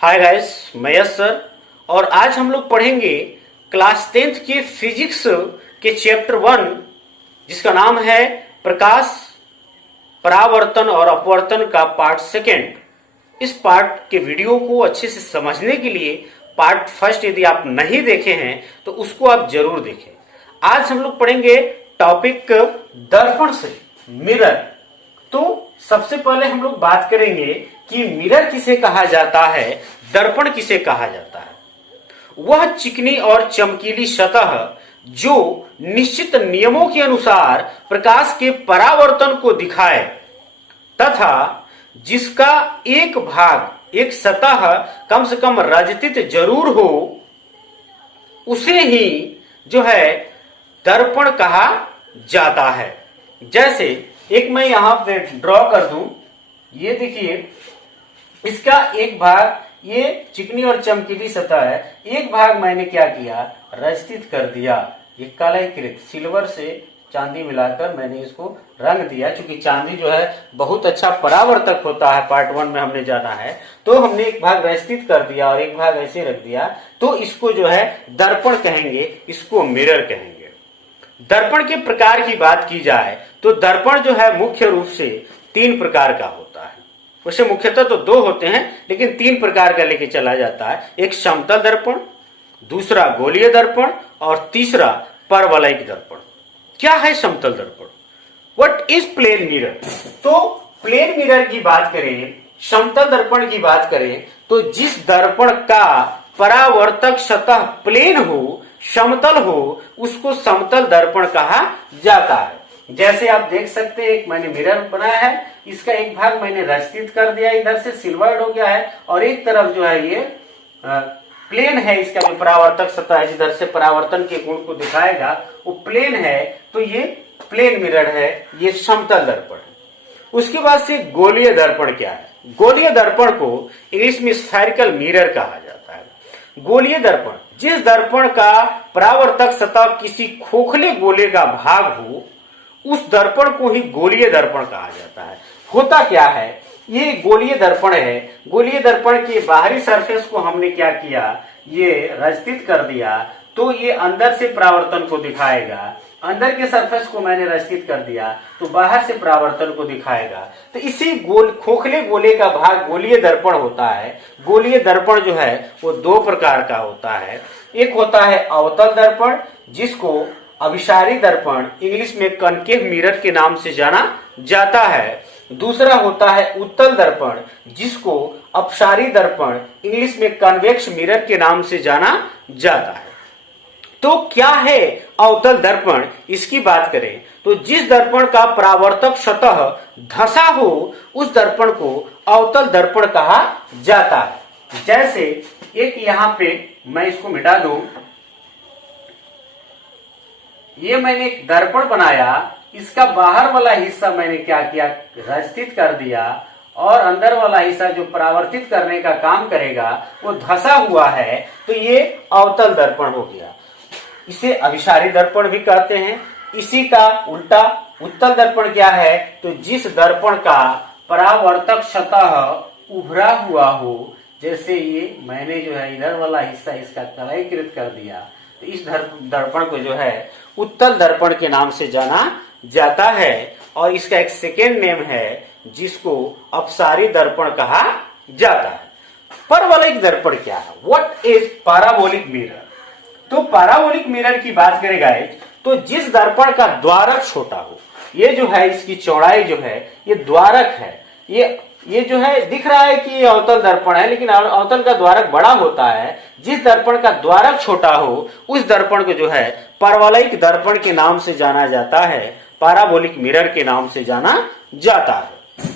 Hi guys, मैं यश sir. और आज हम लोग पढ़ेंगे क्लास 10th के फिजिक्स के चैप्टर 1, जिसका नाम है प्रकाश, परावर्तन और अपवर्तन का पार्ट 2। इस पार्ट के वीडियो को अच्छे से समझने के लिए पार्ट 1 यदि आप नहीं देखे हैं तो उसको आप जरूर देखें। आज हम लोग पढ़ेंगे टॉपिक दर्पण से, मिरर। तो सबसे पहले हम लोग बात करेंगे कि मिरर किसे कहा जाता है, दर्पण किसे कहा जाता है। वह चिकनी और चमकीली सतह जो निश्चित नियमों के अनुसार प्रकाश के परावर्तन को दिखाए तथा जिसका एक भाग, एक सतह कम से कम रजतित जरूर हो, उसे ही जो है दर्पण कहा जाता है। जैसे एक मैं यहां पे ड्रॉ कर दूं, ये देखिए, इसका एक भाग ये चिकनी और चमकीली सतह है, एक भाग मैंने क्या किया, रजतित कर दिया। ये कलयकृत सिल्वर से चांदी मिलाकर मैंने इसको रंग दिया। चूंकि चांदी जो है बहुत अच्छा परावर्तक होता है, पार्ट 1 में हमने जाना है, तो हमने एक भाग रजतित कर दिया और एक भाग ऐसे रख दिया, तो इसको जो है दर्पण कहेंगे, इसको मिरर कहेंगे। दर्पण के प्रकार की बात की जाए तो दर्पण जो है मुख्य रूप से 3 प्रकार का होता है। वैसे मुख्यतः तो 2 होते हैं, लेकिन 3 प्रकार का लेके चला जाता है। एक समतल दर्पण, दूसरा गोलीय दर्पण और तीसरा परवलयिक दर्पण। क्या है समतल दर्पण? What is plane mirror? तो प्लेन मिरर की बात करें, समतल दर्पण की बात करें, तो जिस दर्पण का परावर्तक सतह प्लेन हो, समतल हो, उसको समतल दर्पण कहा जाता है। जैसे आप देख सकते हैं, एक मैंने मिरर बनाया है, इसका एक भाग मैंने रजतित कर दिया, इधर से सिल्वर्ड हो गया है, और एक तरफ जो है ये प्लेन है, इसका जो परावर्तक सतह है, जिधर से परावर्तन के गुण को दिखाएगा वो प्लेन है, तो ये प्लेन मिरर है, ये समतल दर्पण है। उसके बाद से गोलीय दर्पण क्या है? गोलीय दर्पण को इंग्लिश में स्फेरिकल मिरर कहा जाता है। गोलीय दर्पण, जिस दर्पण का परावर्तक सतह किसी खोखले गोले का भाग हो, उस दर्पण को ही गोलीय दर्पण कहा जाता है। होता क्या है, ये गोलीय दर्पण है, गोलीय दर्पण के बाहरी सरफेस को हमने क्या किया, ये रजतित कर दिया, तो ये अंदर से परावर्तन को दिखाएगा। अंदर के सरफेस को मैंने रजतित कर दिया तो बाहर से परावर्तन को दिखाएगा। तो इसी खोखले गोले का भाग गोलीय दर्पण होता है। गोलीय दर्पण जो है वो 2 प्रकार का होता है। एक होता है अवतल दर्पण, जिसको अभिसारी दर्पण, इंग्लिश में कनकेव मिरर के नाम से जाना जाता है। दूसरा होता है उत्तल दर्पण, जिसको अपसारी दर्पण, इंग्लिश में कन्वेक्स मिरर के नाम से जाना जाता है। तो क्या है अवतल दर्पण? इसकी बात करें तो जिस दर्पण का परावर्तक सतह धंसा हो, उस दर्पण को अवतल दर्पण कहा जाता है। जैसे एक यहां पे मैं इसको मिटा दूं, ये मैंने एक दर्पण बनाया, इसका बाहर वाला हिस्सा मैंने क्या किया, रजतित कर दिया, और अंदर वाला हिस्सा जो परावर्तित करने का काम करेगा वो धंसा हुआ है, तो ये अवतल दर्पण हो गया। इसे अभिसारी दर्पण भी कहते हैं। इसी का उल्टा उत्तल दर्पण क्या है, तो जिस दर्पण का परावर्तक सतह उभरा हुआ हो, जैसे ये मैंने जो है इधर वाला हिस्सा इसका कलयकृत कर दिया, तो इस दर्पण को जो है उत्तल दर्पण के नाम से जाना जाता है। और इसका एक सेकेंड नेम है जिसको अपसारी दर्पण कहा जाता है। परवलयिक दर्पण क्या है? What is parabolic mirror? तो पैराबोलिक मिरर की बात करें गाइस, तो जिस दर्पण का द्वारक छोटा हो, ये जो है इसकी चौड़ाई जो है ये द्वारक है, ये जो है दिख रहा है कि ये अवतल दर्पण है, लेकिन अवतल का द्वारक बड़ा होता है। जिस दर्पण का द्वारक छोटा हो, उस दर्पण को जो है परवलयिक दर्पण के नाम से जाना जाता है, पैराबोलिक मिरर के नाम से जाना जाता है।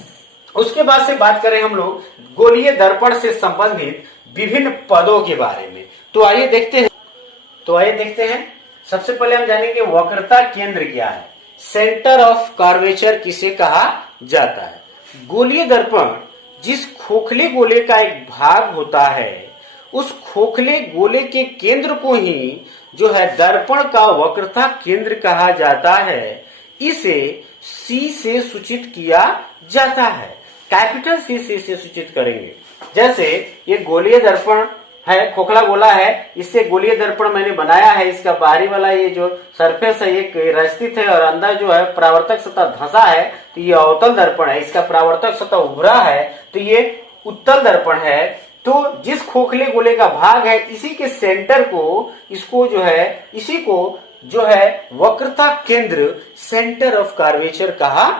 उसके बाद से बात करें हम लोग गोलीय दर्पण से संबंधित विभिन्न पदों के बारे में, तो आइए देखते हैं। सबसे पहले हम जानेंगे वक्रता केंद्र क्या है, सेंटर ऑफ कर्वेचर किसे कहा जाता है। गोलीय दर्पण जिस खोखले गोले का एक भाग होता है, उस खोखले गोले के केंद्र को ही जो है दर्पण का वक्रता केंद्र कहा जाता है। इसे C से सूचित किया जाता है, कैपिटल C से सूचित करेंगे। जैसे ये गोलीय दर्पण है, खोखला गोला है, इससे गोलीय दर्पण मैंने बनाया है। इसका बाहरी वाला ये जो सरफेस है ये रस्तित है और अंदर जो है परावर्तक सतह धंसा है, तो ये अवतल दर्पण है। इसका परावर्तक सतह उभरा है, तो ये उत्तल दर्पण है। तो जिस खोखले गोले का भाग है इसी के सेंटर को, इसको जो है, इसी को जो है वक्रता केंद्र, सेंटर ऑफ कर्वेचर कहा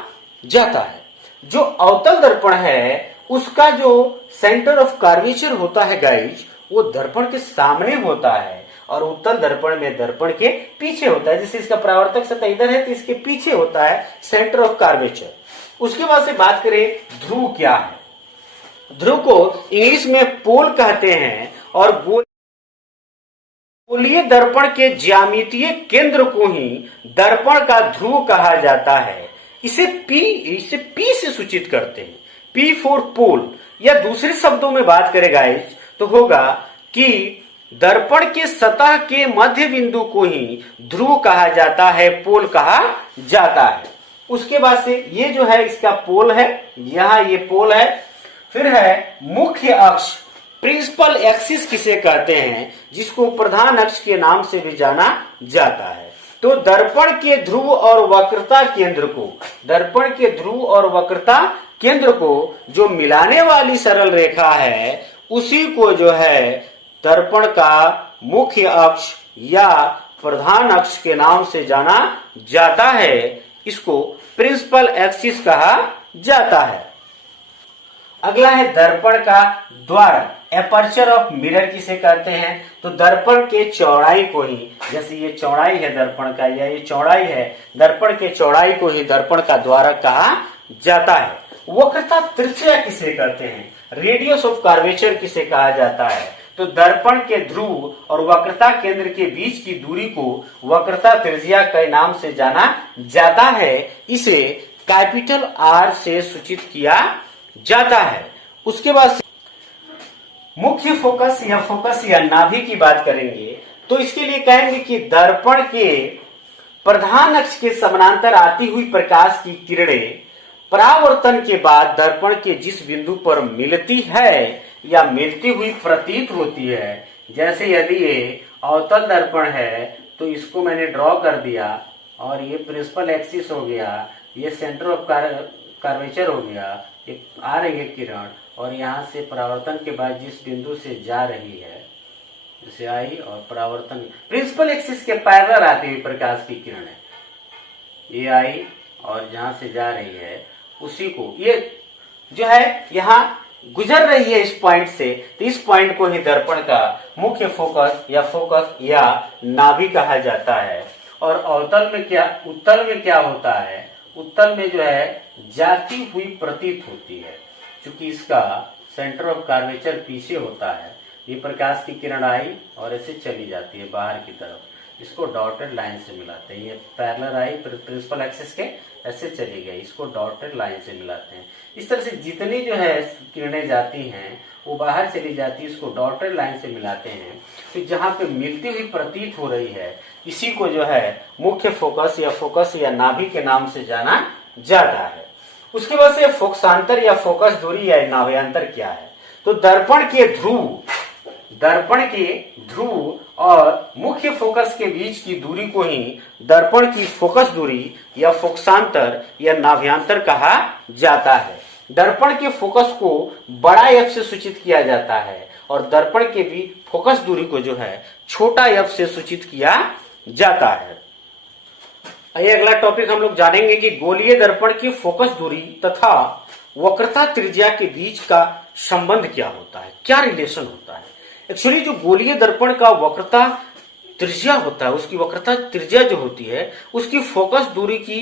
जाता है। जो अवतल दर्पण है उसका जो सेंटर ऑफ कर्वेचर होता है गाइज, वो दर्पण के सामने होता है और उत्तल दर्पण में दर्पण के पीछे होता है। जैसे इसका परावर्तक सतह इधर है तो इसके पीछे होता है सेंटर ऑफ कर्वेचर। उसके बाद से बात करें ध्रुव क्या है। ध्रुव को इंग्लिश में पोल कहते हैं और गोलीय दर्पण के ज्यामितीय केंद्र को ही दर्पण का ध्रुव कहा जाता है। इसे पी से सूचित करते हैं, पी फॉर पोल। या दूसरे शब्दों में बात करें गाइस तो होगा कि दर्पण के सतह के मध्य बिंदु को ही ध्रुव कहा जाता है, पोल कहा जाता है। उसके बाद से ये जो है इसका पोल है, यहां ये पोल है। फिर है मुख्य अक्ष, प्रिंसिपल एक्सिस किसे कहते हैं, जिसको प्रधान अक्ष के नाम से भी जाना जाता है। तो दर्पण के ध्रुव और वक्रता केंद्र को, दर्पण के ध्रुव और वक्रता केंद्र को जो मिलाने वाली सरल रेखा है, उसी को जो है दर्पण का मुख्य अक्ष या प्रधान अक्ष के नाम से जाना जाता है। इसको प्रिंसिपल एक्सिस कहा जाता है। अगला है दर्पण का द्वार, एपर्चर ऑफ मिरर किसे कहते हैं। तो दर्पण के चौड़ाई को ही, जैसे ये चौड़ाई है दर्पण का या ये चौड़ाई है, दर्पण के चौड़ाई को ही दर्पण का द्वारक कहा जाता है। वक्रता त्रिज्या किसे कहते हैं, रेडियस ऑफ कर्वेचर किसे कहा जाता है। तो दर्पण के ध्रुव और वक्रता केंद्र के बीच की दूरी को वक्रता त्रिज्या के नाम से जाना जाता है। इसे कैपिटल आर से सूचित किया जाता है। उसके बाद मुख्य फोकस या नाभि की बात करेंगे तो इसके लिए कहेंगे कि दर्पण के प्रधान अक्ष के समानांतर आती हुई प्रकाश की किरणें परावर्तन के बाद दर्पण के जिस बिंदु पर मिलती है या मिलती हुई प्रतीत होती है, जैसे यदि ये अवतल दर्पण है तो इसको मैंने ड्रॉ कर दिया और ये प्रिंसिपल एक्सिस हो गया, ये सेंटर ऑफ कर्वेचर हो गया, ये आ रही है किरण और यहाँ से परावर्तन के बाद जिस बिंदु से जा रही है, जैसे आई और परावर्तन प्रिंसिपल एक्सिस के पैरेलल आती हुई प्रकाश की किरण है, ये आई और जहां से जा रही है उसी को, ये जो है यहाँ गुजर रही है इस पॉइंट से, तो इस पॉइंट को ही दर्पण का मुख्य फोकस या नाभि कहा जाता है। और अवतल में क्या, उत्तल में क्या होता है, उत्तल में जो है जाती हुई प्रतीत होती है, क्योंकि इसका सेंटर ऑफ कर्वेचर पीछे होता है। ये प्रकाश की किरण आई और ऐसे चली जाती है बाहर की तरफ, इसको डॉटेड लाइन से मिलाते हैं। ये पैरेलल आई प्रिंसिपल एक्सिस के, ऐसे चली गई, इसको डॉटेड लाइन से मिलाते हैं। इस तरह से जितनी जो है किरणें जाती हैं वो बाहर चली जाती है, इसको डॉटेड लाइन से मिलाते हैं। तो जहां पे मिलती हुई प्रतीत हो रही है इसी को जो है मुख्य फोकस या नाभि के नाम से जाना जाता है। उसके बाद से फोकसांतर या फोकस दूरी या नाभ्यांतर क्या है। तो दर्पण के ध्रुव और मुख्य फोकस के बीच की दूरी को ही दर्पण की फोकस दूरी या फोकसांतर या नाभ्यांतर कहा जाता है। दर्पण के फोकस को बड़ा एफ से सूचित किया जाता है और दर्पण के भी फोकस दूरी को जो है छोटा एफ से सूचित किया जाता है। ये अगला टॉपिक हम लोग जानेंगे कि गोलीय दर्पण की फोकस दूरी तथा वक्रता त्रिज्या के बीच का संबंध क्या होता है, क्या रिलेशन होता है। एक्चुअली जो गोलीय दर्पण का वक्रता त्रिज्या होता है, उसकी वक्रता त्रिज्या जो होती है उसकी फोकस दूरी की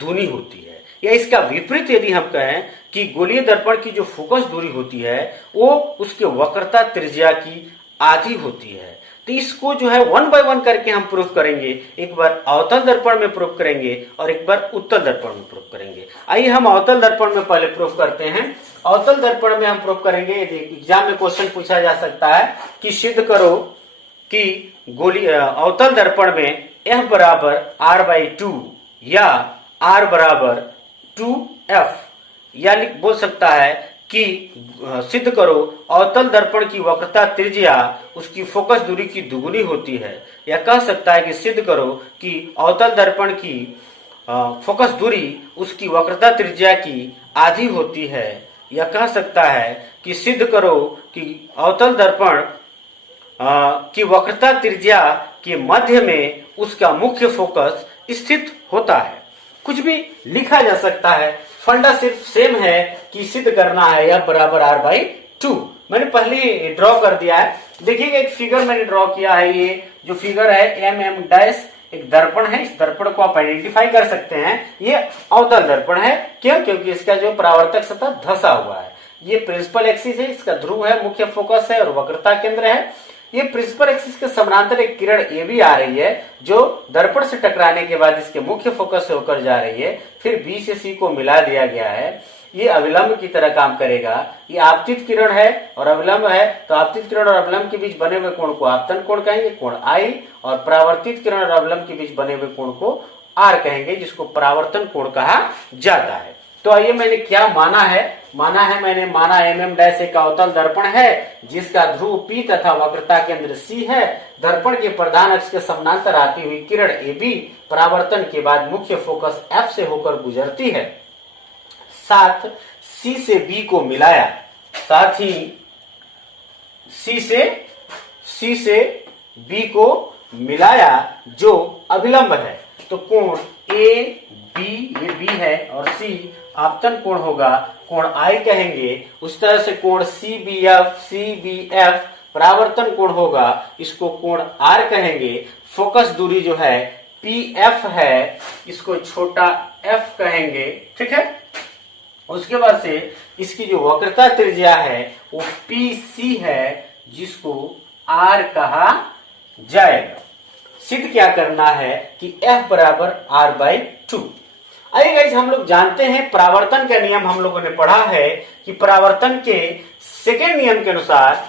दूनी होती है। या इसका विपरीत यदि हम कहें कि गोलीय दर्पण की जो फोकस दूरी होती है वो उसके वक्रता त्रिज्या की आधी होती है। तो इसको जो है 1 बाय 1 करके हम प्रूफ करेंगे। एक बार अवतल दर्पण में प्रूफ करेंगे और एक बार उत्तल दर्पण में प्रूफ करेंगे। आइए हम अवतल दर्पण में पहले प्रूफ करते हैं। अवतल दर्पण में हम प्रूफ करेंगे, एग्जाम में क्वेश्चन पूछा जा सकता है कि सिद्ध करो कि अवतल दर्पण में F बराबर R/2 या R बराबर 2F, या बोल सकता है कि सिद्ध करो अवतल दर्पण की वक्रता त्रिज्या उसकी फोकस दूरी की दुगुनी होती है। या कह सकता है कि सिद्ध करो कि अवतल दर्पण की फोकस दूरी उसकी वक्रता त्रिज्या की आधी होती है। या कह सकता है कि सिद्ध करो कि अवतल दर्पण की वक्रता त्रिज्या के मध्य में उसका मुख्य फोकस स्थित होता है। कुछ भी लिखा जा सकता है, फंडा सिर्फ सेम है कि सिद्ध करना है F बराबर R/2। मैंने पहले ही ड्रॉ कर दिया है। देखिएगा एक फिगर मैंने ड्रॉ किया है। ये जो फिगर है MM' एक दर्पण है। इस दर्पण को आप आइडेंटिफाई कर सकते हैं, ये अवतल दर्पण है। क्यों? क्योंकि इसका जो परावर्तक सतह धंसा हुआ है। ये प्रिंसिपल एक्सिस है, इसका ध्रुव है, मुख्य फोकस है और वक्रता केंद्र है। ये प्रिंसिपल एक्सिस के समानांतर एक किरण AB आ रही है जो दर्पण से टकराने के बाद इसके मुख्य फोकस से होकर जा रही है। फिर B से C को मिला दिया गया है। ये अविलंब की तरह काम करेगा। ये आपतित किरण है और अविलंब है, तो आपतित किरण और अविलंब के बीच बने हुए कोण को आपतन कोण कहेंगे, कोण I, और परावर्तित किरण और अविलंब के बीच बने हुए कोण को R कहेंगे, जिसको परावर्तन कोण कहा जाता है। तो आइए मैंने क्या माना है, मैंने माना MM' एक अवतल दर्पण है जिसका ध्रुव P तथा वक्रता केंद्र C है। दर्पण के प्रधान अक्ष के समानांतर आती हुई किरण AB परावर्तन के बाद मुख्य फोकस F से होकर गुजरती है। साथ C से B को मिलाया, साथ ही C से B को मिलाया जो अभिलंब है। तो कोण AB, ये B है, और C आपतन कोण होगा, कोण I कहेंगे। उस तरह से कोण CBF परावर्तन कोण होगा, इसको कोण R कहेंगे। फोकस दूरी जो है PF है, इसको छोटा f कहेंगे, ठीक है। उसके बाद से इसकी जो वक्रता त्रिज्या है वो PC है, जिसको R कहा जाएगा। सिद्ध क्या करना है कि F बराबर R/2। आइए गाइस, हम लोग जानते हैं परावर्तन का नियम हम लोगों ने पढ़ा है कि परावर्तन के सेकेंड नियम के अनुसार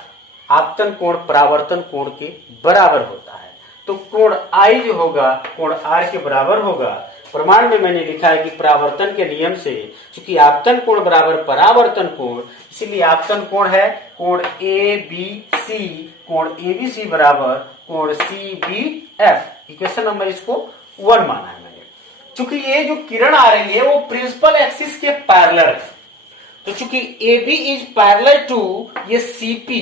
आपतन कोण परावर्तन कोण के बराबर होता है। तो कोण I जो होगा कोण R के बराबर होगा। प्रमाण में मैंने लिखा है कि परावर्तन के नियम से चूंकि आपतन कोण बराबर परावर्तन कोण, इसीलिए आपतन कोण है कोण ABC, कोण ABC बराबर कोण CBF। इक्वेशन नंबर इसको 1 माना है मैंने। चूंकि ये जो किरण आ रही है वो प्रिंसिपल एक्सिस के पैरेलल है, तो चूंकि AB इज पैरेलल टू ये CP,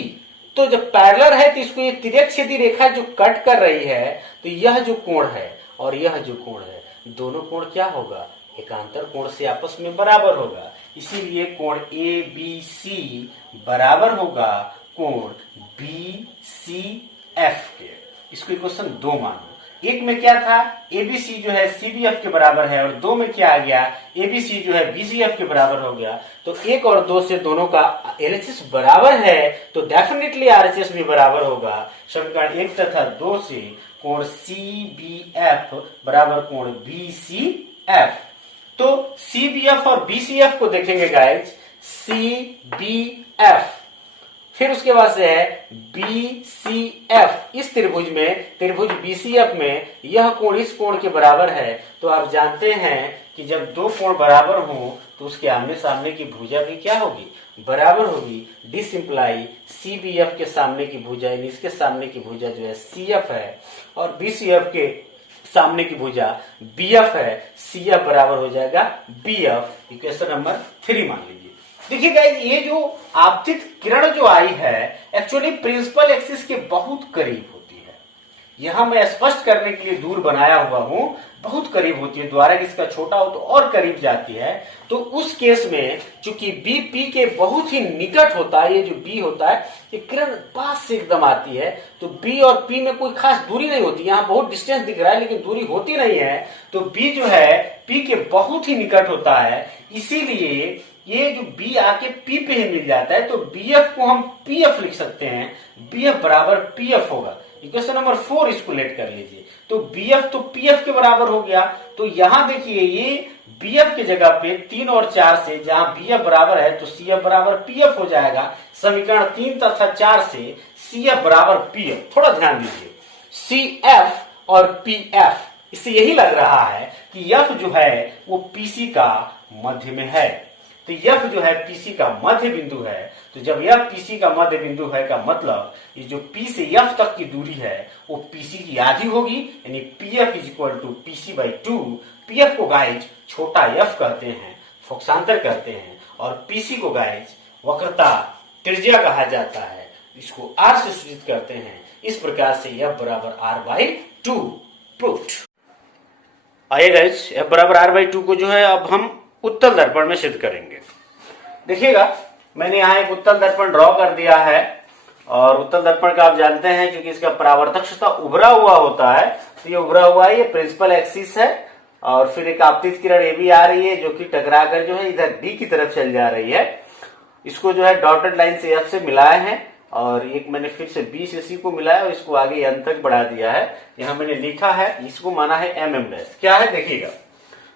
तो जब पैरेलल है तो इसको ये तिर्यक-छेदी रेखा जो कट कर रही है, तो यह जो कोण है और यह जो कोण है, दोनों कोण क्या होगा, एकांतर कोण से आपस में बराबर होगा। इसीलिए कोण ABC बराबर होगा कोण BCF के। इसको इक्वेशन 2 मानो। एक में क्या था, ABC जो है CBF के बराबर है, और 2 में क्या आ गया, ABC जो है BCF के बराबर हो गया। तो 1 और 2 से दोनों का LHS बराबर है, तो डेफिनेटली RHS भी बराबर होगा। समीकरण 1 तथा 2 से कोण CBF बराबर कोण BCF। तो CBF और BCF को देखेंगे गाइज, CBF, फिर उसके बाद से है BCF। इस त्रिभुज में, त्रिभुज BCF में यह कोण इस कोण के बराबर है। तो आप जानते हैं कि जब दो कोण बराबर हो तो उसके आमने सामने की भुजा भी क्या होगी, बराबर होगी। दिस इंप्लाई CBF के सामने की भुजा, यानी इसके सामने की भुजा जो है CF है, और BCF के सामने की भुजा BF है। CF बराबर हो जाएगा BF। इक्वेशन नंबर 3 मान लीजिए। देखिए गाइस, ये जो आपतित किरण जो आई है एक्चुअली प्रिंसिपल एक्सिस के बहुत करीब होती है। यहां मैं स्पष्ट करने के लिए दूर बनाया हुआ हूं, बहुत करीब होती है। द्वारक इसका छोटा हो तो और करीब जाती है। तो उस केस में चूंकि B P के बहुत ही निकट होता है, ये जो B होता है ये किरण पास से एकदम आती है, तो B और P में कोई खास दूरी नहीं होती। यहाँ बहुत डिस्टेंस दिख रहा है लेकिन दूरी होती नहीं है। तो B जो है P के बहुत ही निकट होता है, इसीलिए ये जो B आके P पे ही मिल जाता है। तो BF को हम PF लिख सकते हैं, BF बराबर PF होगा। इक्वेशन नंबर 4 इसको लेट कर लीजिए। तो BF तो PF के बराबर हो गया। तो यहां देखिए ये BF की जगह पे 3 और 4 से जहां BF बराबर है तो CF बराबर PF हो जाएगा। समीकरण 3 तथा 4 से CF बराबर PF। थोड़ा ध्यान दीजिए, CF और PF, इससे यही लग रहा है कि F जो है वो PC का मध्य में है। तो एफ जो है पीसी का मध्य बिंदु है। तो जब यह पीसी का मध्य बिंदु है का मतलब ये जो पी से एफ तक की दूरी है वो पीसी की आधी होगी, यानी P F is equal to PC by 2। PF को गाइज छोटा एफ कहते हैं, फोक्सांतर कहते हैं, और पीसी को गाइज वक्रता त्रिज्या कहा जाता है, इसको आर से सूचित करते हैं। इस प्रकार से एफ बराबर आर बाई 2 प्रूव्ड। आइए गाइज एफ बराबर आर बाई 2 को जो है अब हम उत्तल दर्पण में सिद्ध करेंगे। देखिएगा मैंने यहाँ एक उत्तल दर्पण ड्रॉ कर दिया है, और उत्तल दर्पण का आप जानते हैं क्योंकि इसका परावर्तक उभरा हुआ होता है, तो ये उभरा हुआ है, ये प्रिंसिपल एक्सिस है, और फिर एक आपतित किरण ए भी आ रही है जो कि टकरा कर जो है इधर डी की तरफ चल जा रही है। इसको जो है डॉटेड लाइन से एफ से मिलाए हैं, और एक मैंने फिर से बी से सी को मिलाया और इसको आगे एन तक बढ़ा दिया है। यहाँ मैंने लिखा है, इसको माना है एम एम डैश। क्या है देखिएगा,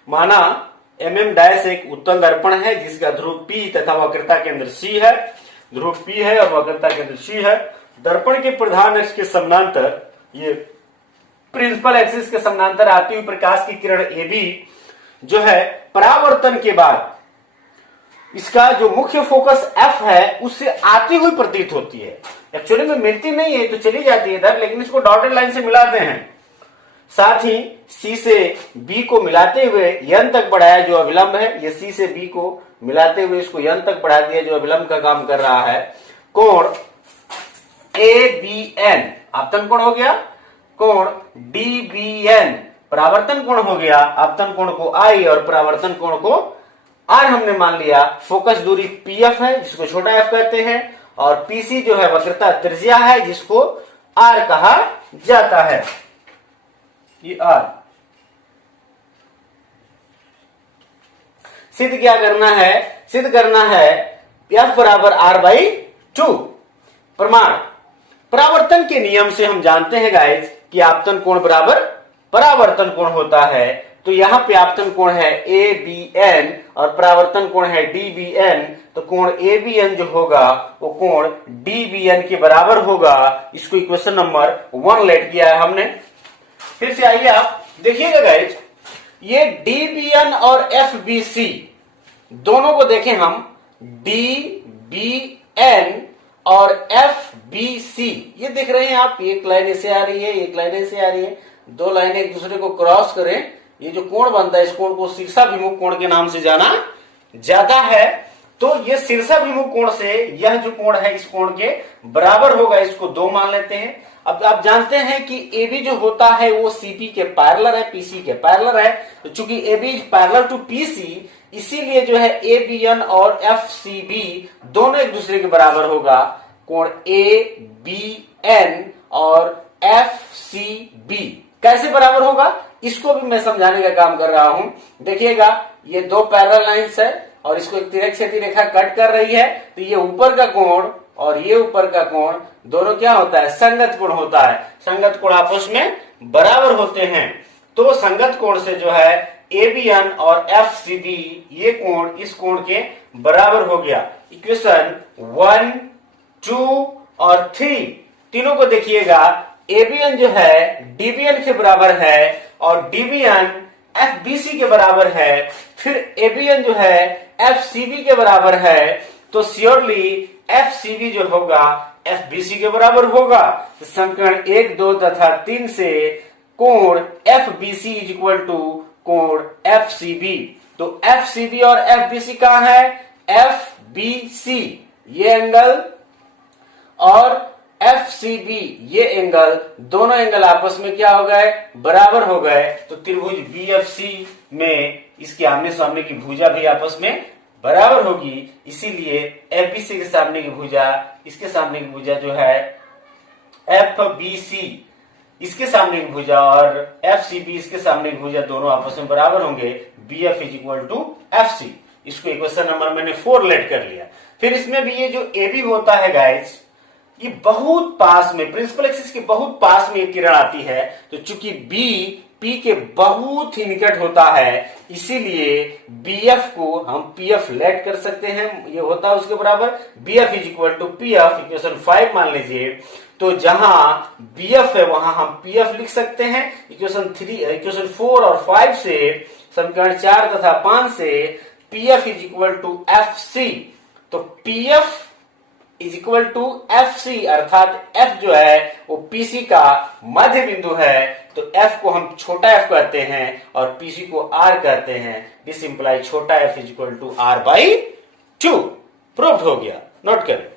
माना एम एम डैश एक उत्तल दर्पण है जिसका ध्रुव पी तथा वक्रता केंद्र सी है। ध्रुव पी है और वक्रता केंद्र सी है। दर्पण के प्रधान अक्ष के समानांतर, ये प्रिंसिपल एक्सिस के समानांतर आती हुई प्रकाश की किरण ए बी जो है परावर्तन के बाद इसका जो मुख्य फोकस एफ है उससे आती हुई प्रतीत होती है। एक्चुअली में मिलती नहीं है तो चली जाती है इधर, लेकिन इसको डॉटेड लाइन से मिलाते हैं। साथ ही सी से बी को मिलाते हुए एन तक बढ़ाया जो अविलंब है, ये सी से बी को मिलाते हुए इसको एन तक बढ़ा दिया जो अविलंब का काम कर रहा है। कोण ए बी एन आपतन कोण हो गया, कोण डी बी एन परावर्तन कोण हो गया। आपतन कोण को आई और परावर्तन कोण को आर हमने मान लिया। फोकस दूरी पी एफ है जिसको छोटा एफ कहते हैं, और पीसी जो है वक्रता त्रिज्या है जिसको आर कहा जाता है। ये आर सिद्ध क्या करना है, सिद्ध करना है एफ बराबर आर बाई 2। प्रमाण परावर्तन के नियम से हम जानते हैं गाइज कि आपतन कोण बराबर परावर्तन कोण होता है। तो यहां पे आपतन कोण है ए बी एन और परावर्तन कोण है डी बी एन। तो कोण ए बी एन जो होगा वो कोण डी बी एन के बराबर होगा। इसको इक्वेशन नंबर 1 लेट किया है हमने। फिर से आइए आप देखिएगा गाइज, ये डी बी एन और एफ बी सी दोनों को देखें हम, डी बी एन और एफ बी सी ये देख रहे हैं आप, एक लाइन ऐसे आ रही है, एक लाइन ऐसे आ रही है, दो लाइनें एक दूसरे को क्रॉस करें, ये जो कोण बनता है इस कोण को शीर्षाभिमुख कोण के नाम से जाना जाता है। तो ये शीर्षाभिमुख कोण से यह जो कोण है इस कोण के बराबर होगा, इसको 2 मान लेते हैं। अब आप जानते हैं कि AB जो होता है वो CP के पैरेलल है, PC के पैरेलल है। तो चूंकि AB is parallel to PC, इसीलिए जो है ABN और FCB दोनों एक दूसरे के बराबर होगा। कोण ABN और FCB कैसे बराबर होगा इसको भी मैं समझाने का काम कर रहा हूं। देखिएगा ये 2 पैरेलल लाइंस है और इसको एक तिरछी रेखा कट कर रही है। तो ये ऊपर का कोण और ये ऊपर का कोण दोनों क्या होता है, संगत कोण होता है। संगत कोण आपस में बराबर होते हैं। तो संगत कोण से जो है एबीएन और एफसीबी ये कोण इस कोण के बराबर हो गया। इक्वेशन 1, 2 और 3 तीनों को देखिएगा, एबीएन जो है डीबीएन के बराबर है और डीबीएन एफबीसी के बराबर है। फिर एबीएन जो है एफसीबी के बराबर है। तो श्योरली एफसीबी जो होगा एफबीसी के बराबर होगा। तो समीकरण 1, 2 तथा 3 से कोण एफबीसी इज इक्वल टू कोण एफसीबी। तो एफसीबी और एफबीसी कहां है, एफबीसी ये एंगल और एफसीबी ये एंगल, दोनों एंगल आपस में क्या हो गए, बराबर हो गए। तो त्रिभुज बीएफसी में इसके आमने सामने की भुजा भी आपस में बराबर होगी। इसीलिए एफबीसी के सामने की भुजा, इसके सामने की भुजा जो है एफबीसी, इसके सामने की भुजा और एफसीबी इसके सामने की भुजा दोनों आपस में बराबर होंगे। BF is equal to FC. इसको इक्वेशन नंबर मैंने 4 लेट कर लिया। फिर इसमें भी ये जो एबी होता है गाइस, ये बहुत पास में, प्रिंसिपल एक्सिस के बहुत पास में किरण आती है। तो चूंकि बी पी के बहुत ही निकट होता है, इसीलिए बीएफ को हम पीएफ लेट कर सकते हैं। ये होता है उसके बराबर BF is equal to PF. Equation 5 मान लीजिए। तो जहां बीएफ है वहां हम पीएफ लिख सकते हैं। इक्वेशन 4 और 5 से, समीकरण 4 तथा 5 से P F is equal to F C. तो P F is equal to F C, अर्थात एफ जो है वो पीसी का मध्य बिंदु है। तो एफ को हम छोटा एफ कहते हैं और पीसी को आर कहते हैं। दिस इंप्लाई छोटा F is equal to R by 2। Proved हो गया, नोट करें।